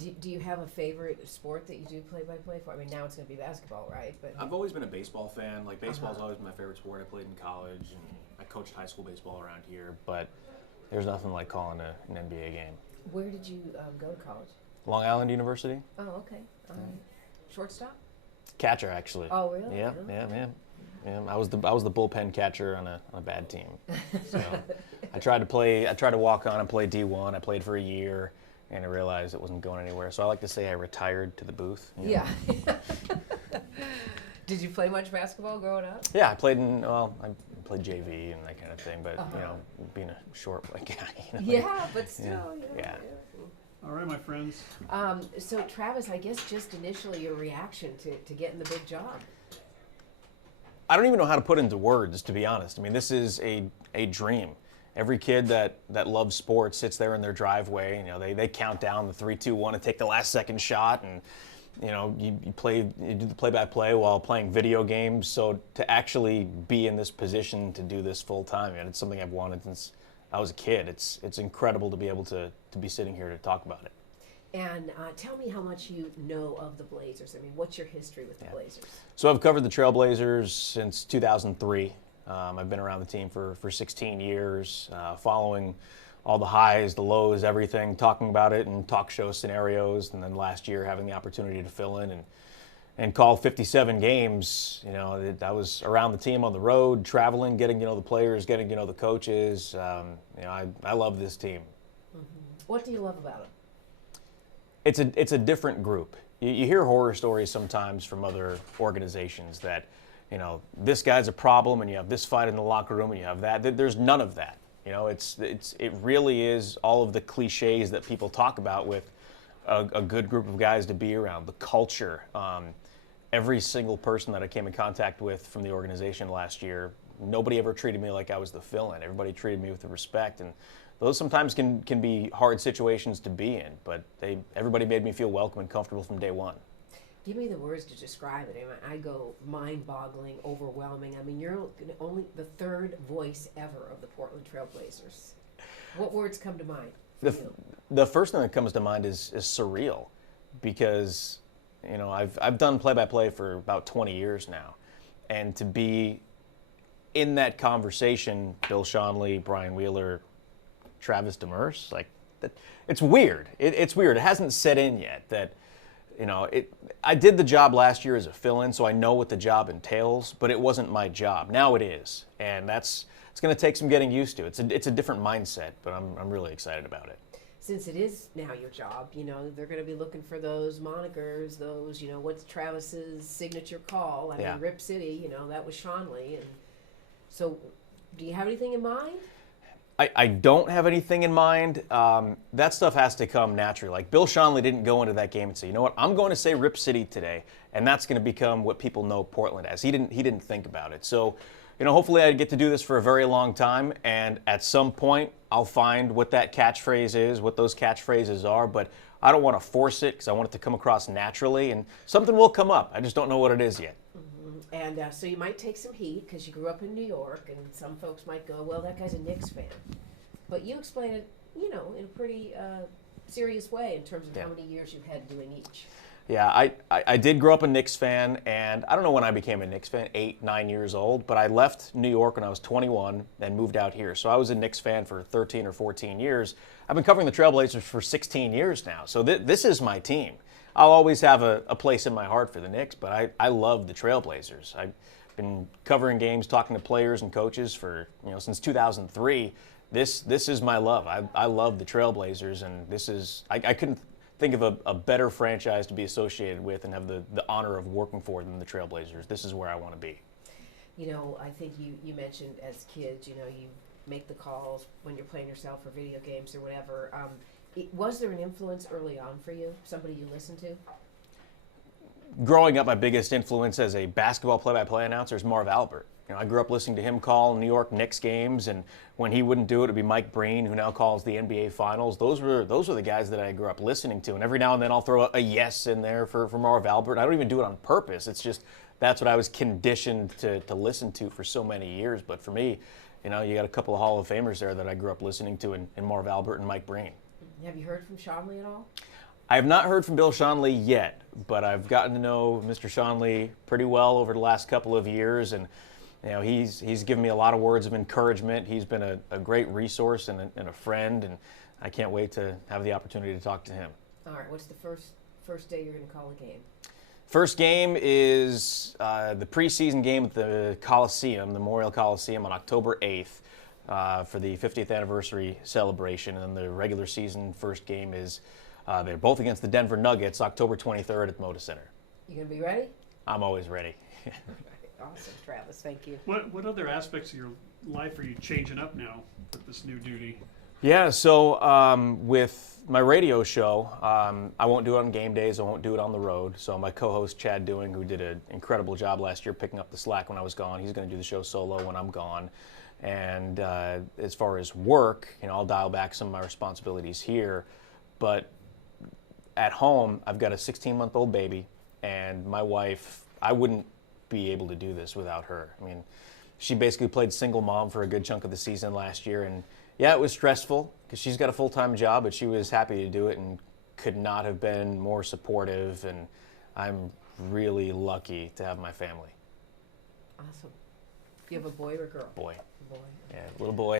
Do you have a favorite sport that you do play-by-play for? I mean, now it's going to be basketball, right? But I've always been a baseball fan. Like, baseball's always been my favorite sport. I played in college, and I coached high school baseball around here. But there's nothing like calling an NBA game. Where did you go to college? Long Island University. Oh, okay. Shortstop? Catcher, actually. Oh, really? Yeah, Oh. yeah. I was the bullpen catcher on a bad team. So I tried to walk on and play D1. I played for a year, and I realized it wasn't going anywhere. So I like to say I retired to the booth. You know? Yeah. Did you play much basketball growing up? Yeah, I played JV and that kind of thing. But being a short white guy. Yeah, but still. Yeah. All right, my friends. So Travis, I guess just initially your reaction to getting the big job. I don't even know how to put into words, to be honest. I mean, this is a dream. Every kid that loves sports sits there in their driveway, and they count down the 3, 2, 1 and take the last second shot, and you do the play-by-play while playing video games. So to actually be in this position to do this full time, it's something I've wanted since I was a kid. It's incredible to be able to be sitting here to talk about it. And tell me how much you know of the Blazers. I mean, what's your history with the Blazers? So I've covered the Trailblazers since 2003. I've been around the team for 16 years, following all the highs, the lows, everything, talking about it in talk show scenarios, and then last year having the opportunity to fill in and call 57 games. I was around the team on the road, traveling, getting to know the players, getting to know the coaches. I love this team. Mm-hmm. What do you love about it? It's a different group. You hear horror stories sometimes from other organizations that, this guy's a problem, and you have this fight in the locker room, and you have that. There's none of that. It really is all of the cliches that people talk about with a good group of guys to be around. The culture. Every single person that I came in contact with from the organization last year, nobody ever treated me like I was the fill-in. Everybody treated me with respect, and those sometimes can be hard situations to be in, but everybody made me feel welcome and comfortable from day one. Give me the words to describe it. I go mind-boggling, overwhelming. I mean, you're only the third voice ever of the Portland Trailblazers. What words come to mind for you? The first thing that comes to mind is surreal, because I've done play-by-play for about 20 years now, and to be in that conversation, Bill Schonely, Brian Wheeler, Travis Demers, it's weird. It's weird. It hasn't set in yet that, I did the job last year as a fill-in, so I know what the job entails, but it wasn't my job. Now it is, and it's going to take some getting used to. It's a different mindset, but I'm really excited about it. Since it is now your job, they're going to be looking for those monikers, those, what's Travis's signature call? I mean, Rip City, that was Schonely, and so do you have anything in mind? I don't have anything in mind. That stuff has to come naturally. Like, Bill Schonely didn't go into that game and say, you know what, I'm going to say Rip City today, and that's going to become what people know Portland as. He didn't think about it. So, hopefully I get to do this for a very long time, and at some point I'll find what that catchphrase is, what those catchphrases are, but I don't want to force it because I want it to come across naturally, and something will come up. I just don't know what it is yet. And so you might take some heat because you grew up in New York, and some folks might go, well, that guy's a Knicks fan. But you explain it, in a pretty serious way in terms of how many years you've had doing each. Yeah, I did grow up a Knicks fan, and I don't know when I became a Knicks fan, 8, 9 years old, but I left New York when I was 21 and moved out here. So I was a Knicks fan for 13 or 14 years. I've been covering the Trailblazers for 16 years now, so this is my team. I'll always have a place in my heart for the Knicks, but I love the Trailblazers. I've been covering games, talking to players and coaches for, since 2003. This is my love. I love the Trailblazers, and I couldn't think of a better franchise to be associated with and have the honor of working for than the Trailblazers. This is where I want to be. I think you mentioned as kids, you make the calls when you're playing yourself or video games or whatever. Was there an influence early on for you, somebody you listened to? Growing up, my biggest influence as a basketball play-by-play announcer is Marv Albert. I grew up listening to him call New York Knicks games, and when he wouldn't do it, it would be Mike Breen, who now calls the NBA Finals. Those were the guys that I grew up listening to, and every now and then I'll throw a yes in there for Marv Albert. I don't even do it on purpose. It's just that's what I was conditioned to listen to for so many years. But for me, you got a couple of Hall of Famers there that I grew up listening to in Marv Albert and Mike Breen. Have you heard from Schonely at all? I have not heard from Bill Schonely yet, but I've gotten to know Mr. Schonely pretty well over the last couple of years, and he's given me a lot of words of encouragement. He's been a great resource and a friend, and I can't wait to have the opportunity to talk to him. All right, what's the first day you're going to call a game? First game is the preseason game at the Coliseum, the Memorial Coliseum, on October 8th for the 50th anniversary celebration. And then the regular season first game is they're both against the Denver Nuggets, October 23rd at the Moda Center. You going to be ready? I'm always ready. Awesome, Travis. Thank you. What other aspects of your life are you changing up now with this new duty? Yeah, so with my radio show, I won't do it on game days. I won't do it on the road. So my co-host Chad Doing, who did an incredible job last year picking up the slack when I was gone, he's going to do the show solo when I'm gone. And as far as work, I'll dial back some of my responsibilities here. But at home, I've got a 16-month-old baby, and my wife, I wouldn't be able to do this without her. I mean, she basically played single mom for a good chunk of the season last year, and yeah, it was stressful because she's got a full-time job, but she was happy to do it and could not have been more supportive, and I'm really lucky to have my family. Awesome. Do you have a boy or a girl? Boy. Boy. Yeah, little boy.